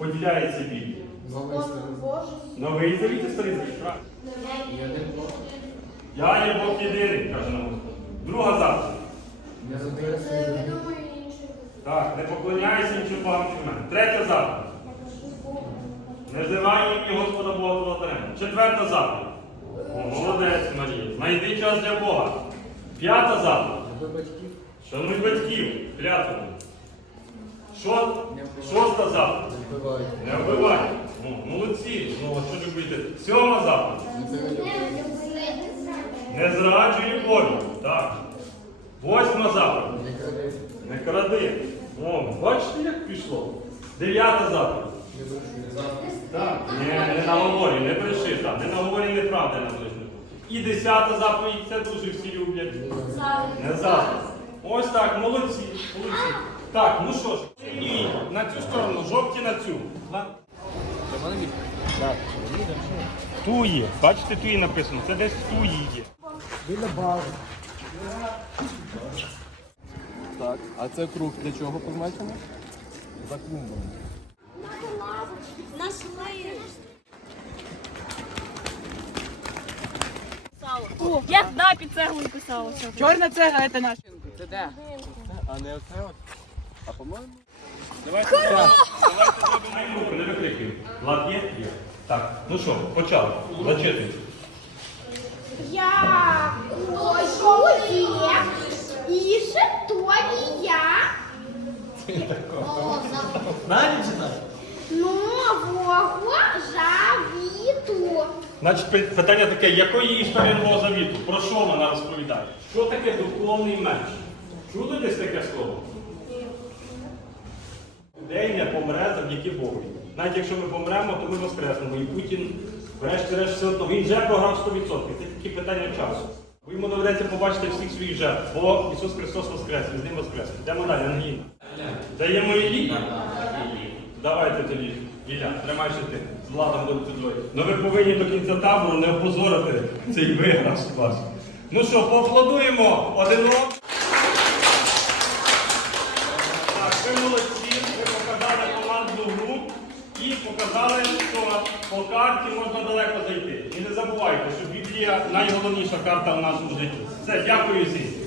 поділяється Біблія? Новий завіт і старий завіт. правильно? Я є Бог єдиний, каже нам Господь. Друга заповідь. Так, не поклоняйся іншим богам крім мене. Третя заповідь. Не зливай ім'я Господа Бога володарем. Четверта заповідь. О, молодець, Марія. Знайди час для Бога. П'ята заповідь. Шануй батьків. Клятва. Шо- Шоста заповідь. Не вбивай. Не вбивай. Молодці. Ну, от що любите. Сьома заповідь. Не зраджуй любові. Так. Восьма заповідь. Не кради. Не кради. О, бачите, як пішло? Дев'ята заповідь. Так. Не, не наговорі, не бреши, так. Не наговорі неправди на ближнього. І десята заповідь, це дуже всі люблять. Не завтра. Ось так, молодці, молодці. Так, ну що ж, на цю сторону, жовті на цю. Туї. Бачите, туї написано. Це десь туї є. Біля бару. Так, а це круг для чого позначено? За клумбами. Нашли. О, я да, під цеглою писала. Чорна цегла це наш. Це де? А не оце от? А по-моєму? Давайте зробимо давайте не викрикуємо. Влад є? Є. Так, ну що, почали. Зачитуємо. Я кожує і шитовія нового завіту. Значить, пи- питання таке, якої історії Нового Завіту? Про що вона розповідає? Що таке духовний меч? Чули десь таке слово? Людей не помре завдяки Богу. Навіть якщо ми помремо, то ми воскреснемо. І Путін, врешті-решт, все одно, він вже програв 100%. Це тільки питання часу. Бо йому доведеться побачити всіх своїх жертв, бо Ісус Христос воскрес, і з ним воскрес. Йдемо далі, Ангеліна. Даємо її? Давайте тоді, Ілля, тримайся ти. З владом будете двоє. Ну ви повинні до кінця табору не опозорити цей виграш ваш. Ну що, поаплодуємо один одному. Так, ви молодці, ви показали командну гру і показали, що по карті можна далеко зайти. І не забувайте, що Біблія найголовніша карта в нашому житті. Все, дякую всім.